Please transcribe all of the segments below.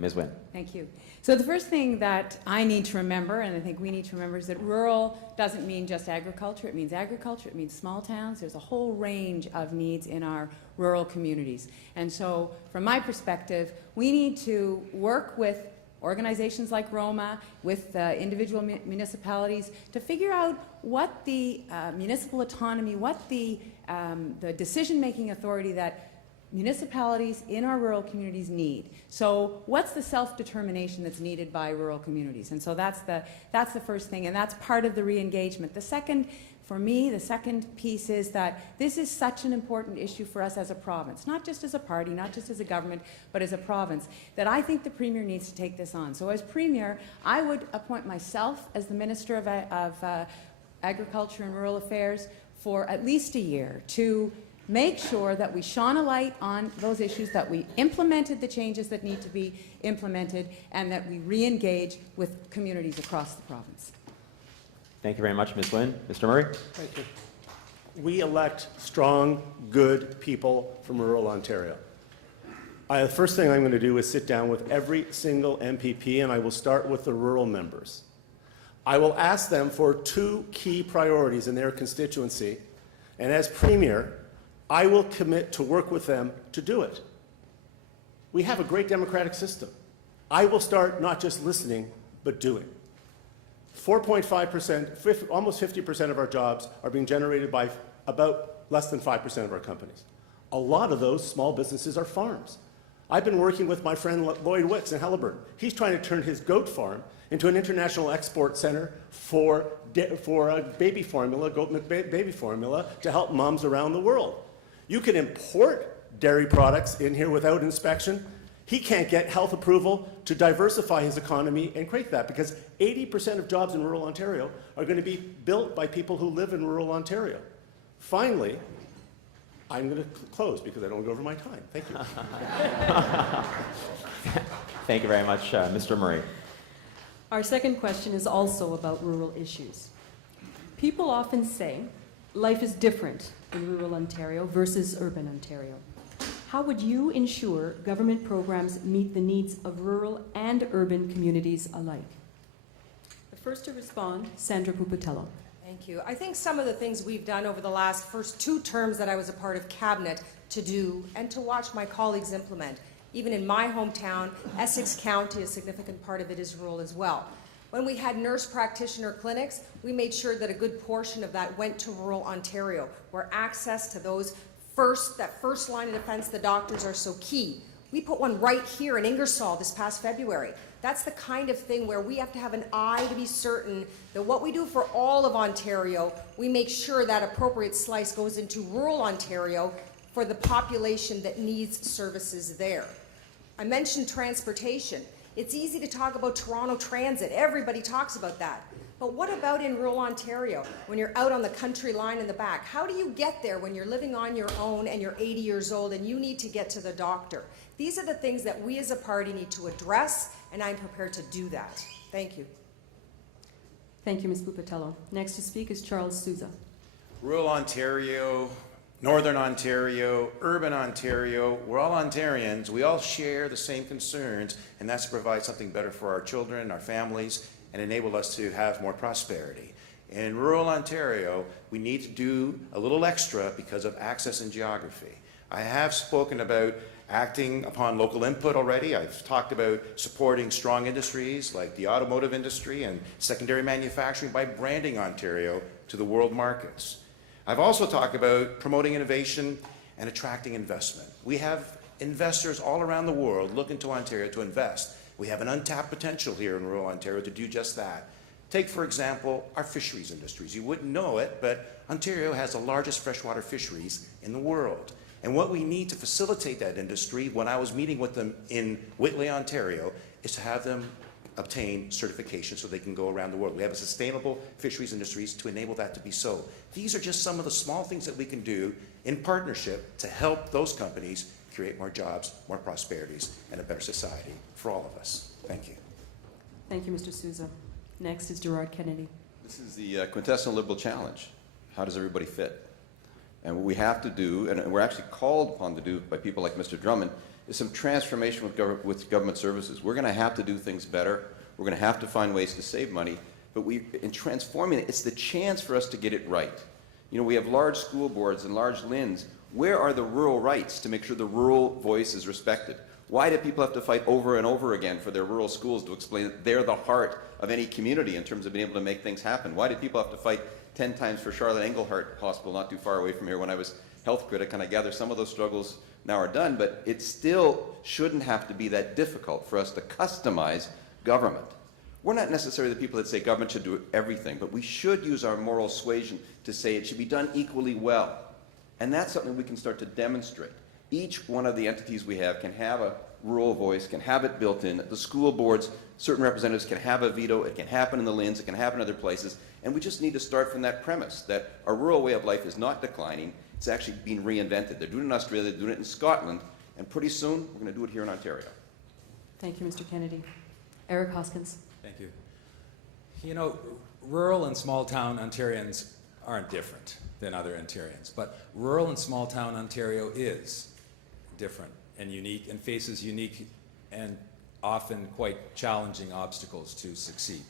Ms. Wynne. Thank you. So the first thing that I need to remember, and I think we need to remember, is that rural doesn't mean just agriculture. It means agriculture. It means small towns. There's a whole range of needs in our rural communities. And so from my perspective, we need to work with organizations like Roma, with individual municipalities, to figure out what the municipal autonomy, what the decision-making authority that municipalities in our rural communities need. So what's the self-determination that's needed by rural communities? And so that's the first thing, and that's part of the re-engagement. The second, for me, the second piece is that this is such an important issue for us as a province, not just as a party, not just as a government, but as a province, that I think the Premier needs to take this on. So as Premier, I would appoint myself as the Minister of Agriculture and Rural Affairs for at least a year to make sure that we shone a light on those issues, that we implemented the changes that need to be implemented, and that we re-engage with communities across the province. Thank you very much, Ms. Wynne. Mr. Murray. Thank you. We elect strong, good people from rural Ontario. The first thing I'm going to do is sit down with every single MPP, and I will start with the rural members. I will ask them for 2 key priorities in their constituency, and as Premier, I will commit to work with them to do it. We have a great democratic system. I will start not just listening, but doing. 4.5%, almost 50% of our jobs are being generated by about less than 5% of our companies. A lot of those small businesses are farms. I've been working with my friend Lloyd Wicks in Halliburton. He's trying to turn his goat farm into an international export center for baby formula, goat milk baby formula, to help moms around the world. You can import dairy products in here without inspection. He can't get health approval to diversify his economy and create that, because 80% of jobs in rural Ontario are going to be built by people who live in rural Ontario. Finally, I'm going to close because I don't want to go over my time. Thank you. Thank you very much, Mr. Murray. Our second question is also about rural issues. People often say life is different in rural Ontario versus urban Ontario. How would you ensure government programs meet the needs of rural and urban communities alike? The first to respond, Sandra Pupatello. Thank you. I think some of the things we've done over the last first 2 terms that I was a part of Cabinet to do and to watch my colleagues implement. Even in my hometown, Essex County, a significant part of it is rural as well. When we had nurse practitioner clinics, we made sure that a good portion of that went to rural Ontario, where access to that first line of defense, the doctors, are so key. We put one right here in Ingersoll this past February. That's the kind of thing where we have to have an eye to be certain that what we do for all of Ontario, we make sure that appropriate slice goes into rural Ontario for the population that needs services there. I mentioned transportation. It's easy to talk about Toronto Transit. Everybody talks about that. But what about in rural Ontario, when you're out on the country line in the back? How do you get there when you're living on your own and you're 80 years old and you need to get to the doctor? These are the things that we as a party need to address, and I'm prepared to do that. Thank you. Thank you, Ms. Pupatello. Next to speak is Charles Souza. Rural Ontario, Northern Ontario, urban Ontario, we're all Ontarians. We all share the same concerns, and that's to provide something better for our children, our families, and enable us to have more prosperity. In rural Ontario, we need to do a little extra because of access and geography. I have spoken about acting upon local input already. I've talked about supporting strong industries like the automotive industry and secondary manufacturing by branding Ontario to the world markets. I've also talked about promoting innovation and attracting investment. We have investors all around the world looking to Ontario to invest. We have an untapped potential here in rural Ontario to do just that. Take, for example, our fisheries industries. You wouldn't know it, but Ontario has the largest freshwater fisheries in the world. And what we need to facilitate that industry, when I was meeting with them in Whitley, Ontario, is to have them obtain certification so they can go around the world. We have a sustainable fisheries industries to enable that to be so. These are just some of the small things that we can do in partnership to help those companies create more jobs, more prosperities, and a better society for all of us. Thank you. Thank you, Mr. Souza. Next is Gerard Kennedy. This is the quintessential Liberal challenge. How does everybody fit? And what we have to do, and we're actually called upon to do by people like Mr. Drummond, is some transformation with government services. We're going to have to do things better. We're going to have to find ways to save money. But in transforming it, it's the chance for us to get it right. You know, we have large school boards and large LINs. Where are the rural rights to make sure the rural voice is respected? Why do people have to fight over and over again for their rural schools to explain that they're the heart of any community in terms of being able to make things happen? Why do people have to fight 10 times for Charlotte Engelhart Hospital not too far away from here when I was health critic? And I gather some of those struggles now are done, but it still shouldn't have to be that difficult for us to customize government. We're not necessarily the people that say government should do everything, but we should use our moral suasion to say it should be done equally well. And that's something we can start to demonstrate. Each one of the entities we have can have a rural voice, can have it built in. The school boards, certain representatives can have a veto. It can happen in the LINs. It can happen in other places. And we just need to start from that premise that our rural way of life is not declining. It's actually being reinvented. They're doing it in Australia. They're doing it in Scotland. And pretty soon, we're going to do it here in Ontario. Thank you, Mr. Kennedy. Eric Hoskins. Thank you. You know, rural and small-town Ontarians aren't different than other Ontarians, but rural and small-town Ontario is different and unique and faces unique and often quite challenging obstacles to succeed.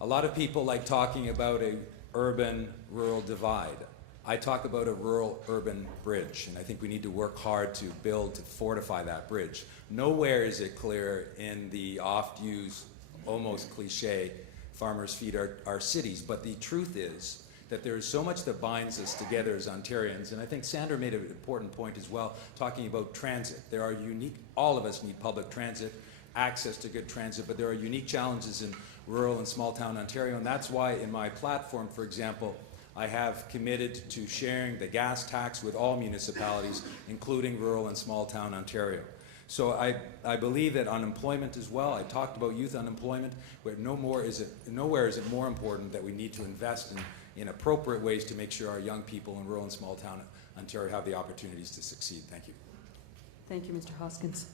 A lot of people like talking about a urban-rural divide. I talk about a rural-urban bridge, and I think we need to work hard to build, to fortify that bridge. Nowhere is it clear in the oft-used, almost cliche, farmers feed our cities, but the truth is that there is so much that binds us together as Ontarians, and I think Sandra made an important point as well, talking about transit. There are all of us need public transit, access to good transit, but there are unique challenges in rural and small-town Ontario, and that's why in my platform, for example, I have committed to sharing the gas tax with all municipalities, including rural and small-town Ontario. So I believe that unemployment as well. I talked about youth unemployment, where nowhere is it more important that we need to invest in appropriate ways to make sure our young people in rural and small-town Ontario have the opportunities to succeed. Thank you. Thank you, Mr. Hoskins.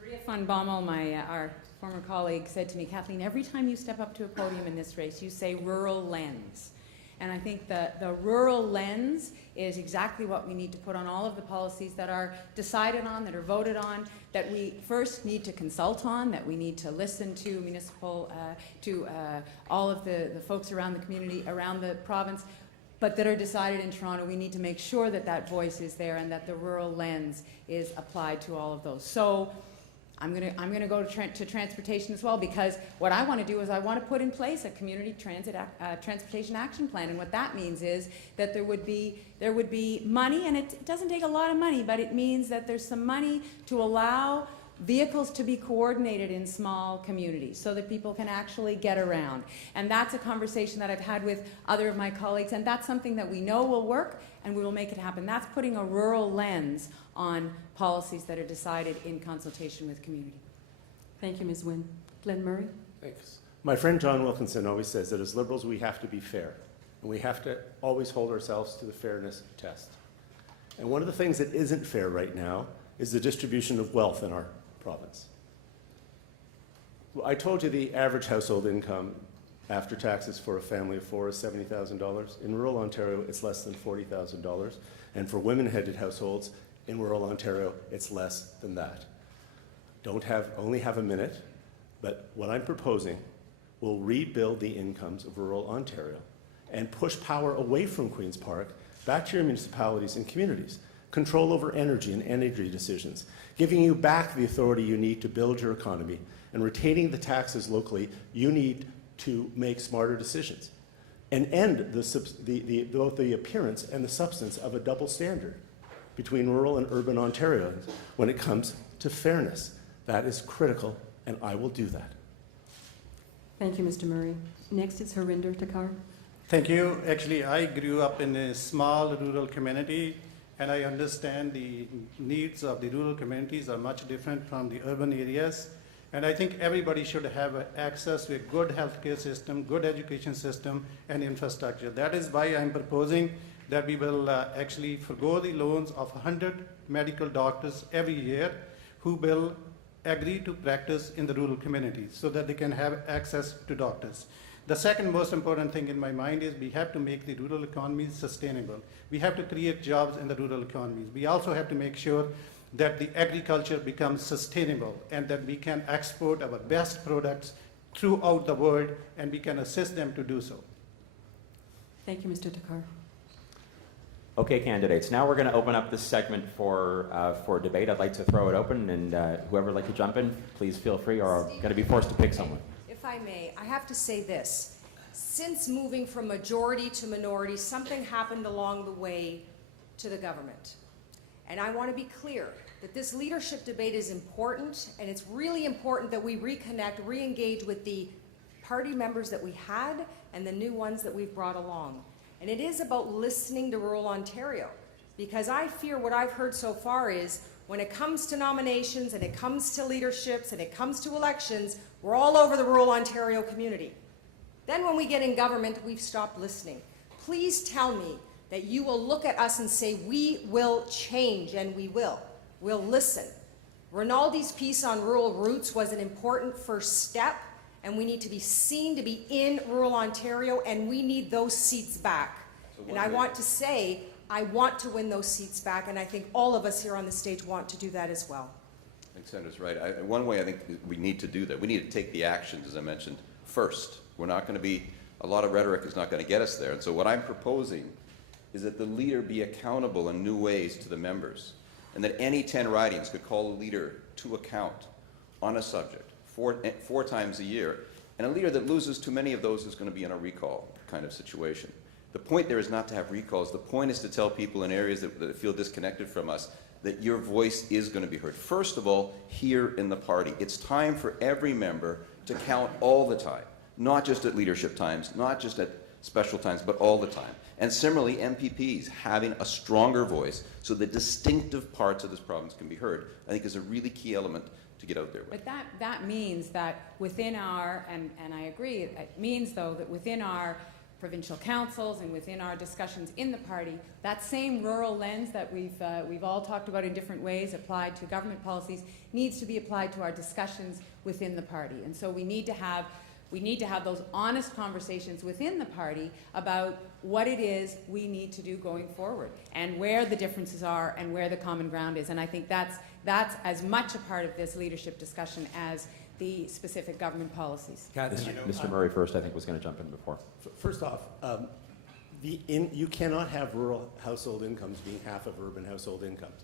Maria von Bommel, our former colleague, said to me, Kathleen, every time you step up to a podium in this race, you say rural lens. And I think the rural lens is exactly what we need to put on all of the policies that are decided on, that are voted on, that we first need to consult on, that we need to listen to all of the folks around the community, around the province, but that are decided in Toronto. We need to make sure that that voice is there and that the rural lens is applied to all of those. So I'm going to go to transportation as well, because what I want to do is I want to put in place a community transportation action plan, and what that means is that there would be money, and it doesn't take a lot of money, but it means that there's some money to allow vehicles to be coordinated in small communities so that people can actually get around. And that's a conversation that I've had with other of my colleagues, and that's something that we know will work, and we will make it happen. That's putting a rural lens on policies that are decided in consultation with community. Thank you, Ms. Wynne. Glenn Murray. Thanks. My friend John Wilkinson always says that as Liberals we have to be fair, and we have to always hold ourselves to the fairness test. And one of the things that isn't fair right now is the distribution of wealth in our province. Well, I told you the average household income after taxes for a family of four is $70,000. In rural Ontario, it's less than $40,000. And for women-headed households in rural Ontario, it's less than that. Only have a minute, but what I'm proposing will rebuild the incomes of rural Ontario and push power away from Queen's Park back to your municipalities and communities. Control over energy and energy decisions, giving you back the authority you need to build your economy, and retaining the taxes locally you need to make smarter decisions, and end both the appearance and the substance of a double standard between rural and urban Ontarians when it comes to fairness. That is critical, and I will do that. Thank you, Mr. Murray. Next is Harinder Takar. Thank you. Actually, I grew up in a small rural community, and I understand the needs of the rural communities are much different from the urban areas. And I think everybody should have access to a good healthcare system, good education system, and infrastructure. That is why I'm proposing that we will actually forgo the loans of 100 medical doctors every year who will agree to practice in the rural communities so that they can have access to doctors. The second most important thing in my mind is we have to make the rural economies sustainable. We have to create jobs in the rural economies. We also have to make sure that the agriculture becomes sustainable and that we can export our best products throughout the world and we can assist them to do so. Thank you, Mr. Takar. Okay, candidates, now we're going to open up this segment for debate. I'd like to throw it open, and whoever would like to jump in, please feel free, or I'm going to be forced to pick someone. If I may, I have to say this. Since moving from majority to minority, something happened along the way to the government. And I want to be clear that this leadership debate is important, and it's really important that we reconnect, re-engage with the party members that we had and the new ones that we've brought along. And it is about listening to rural Ontario, because I fear what I've heard so far is when it comes to nominations and it comes to leaderships and it comes to elections, we're all over the rural Ontario community. Then when we get in government, we've stopped listening. Please tell me that you will look at us and say, we will change, and we will. We'll listen. Rinaldi's piece on rural roots was an important first step, and we need to be seen to be in rural Ontario, and we need those seats back. And I want to say, I want to win those seats back, and I think all of us here on the stage want to do that as well. I think Senator's right. One way I think we need to do that, we need to take the actions, as I mentioned, first. We're not going to be, a lot of rhetoric is not going to get us there. And so what I'm proposing is that the leader be accountable in new ways to the members, and that any 10 ridings could call a leader to account on a subject four times a year. And a leader that loses too many of those is going to be in a recall kind of situation. The point there is not to have recalls. The point is to tell people in areas that feel disconnected from us that your voice is going to be heard. First of all, here in the party. It's time for every member to count all the time, not just at leadership times, not just at special times, but all the time. And similarly, MPPs having a stronger voice so the distinctive parts of this province can be heard, I think is a really key element to get out there with. But that means that within our, and I agree, it means though that within our provincial councils and within our discussions in the party, that same rural lens that we've all talked about in different ways applied to government policies needs to be applied to our discussions within the party. And so we need to have those honest conversations within the party about what it is we need to do going forward and where the differences are and where the common ground is. And I think that's as much a part of this leadership discussion as the specific government policies. Mr. Murray first, I think, was going to jump in before. First off, you cannot have rural household incomes being half of urban household incomes.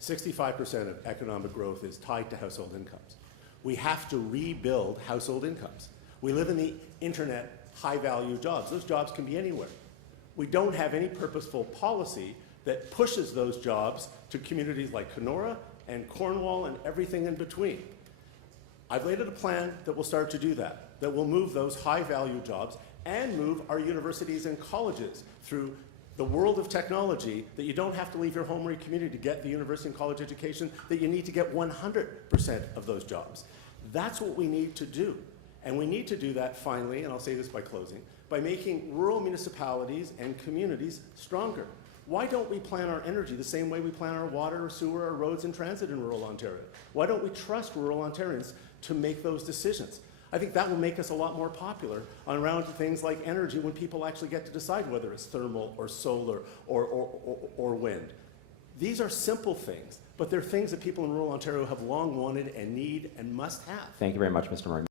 65% of economic growth is tied to household incomes. We have to rebuild household incomes. We live in the internet high-value jobs. Those jobs can be anywhere. We don't have any purposeful policy that pushes those jobs to communities like Kenora and Cornwall and everything in between. I've laid out a plan that will start to do that will move those high-value jobs and move our universities and colleges through the world of technology, that you don't have to leave your home or your community to get the university and college education, that you need to get 100% of those jobs. That's what we need to do. And we need to do that finally, and I'll say this by closing, by making rural municipalities and communities stronger. Why don't we plan our energy the same way we plan our water or sewer or roads and transit in rural Ontario? Why don't we trust rural Ontarians to make those decisions? I think that will make us a lot more popular around things like energy when people actually get to decide whether it's thermal or solar or wind. These are simple things, but they're things that people in rural Ontario have long wanted and need and must have. Thank you very much, Mr. Murray.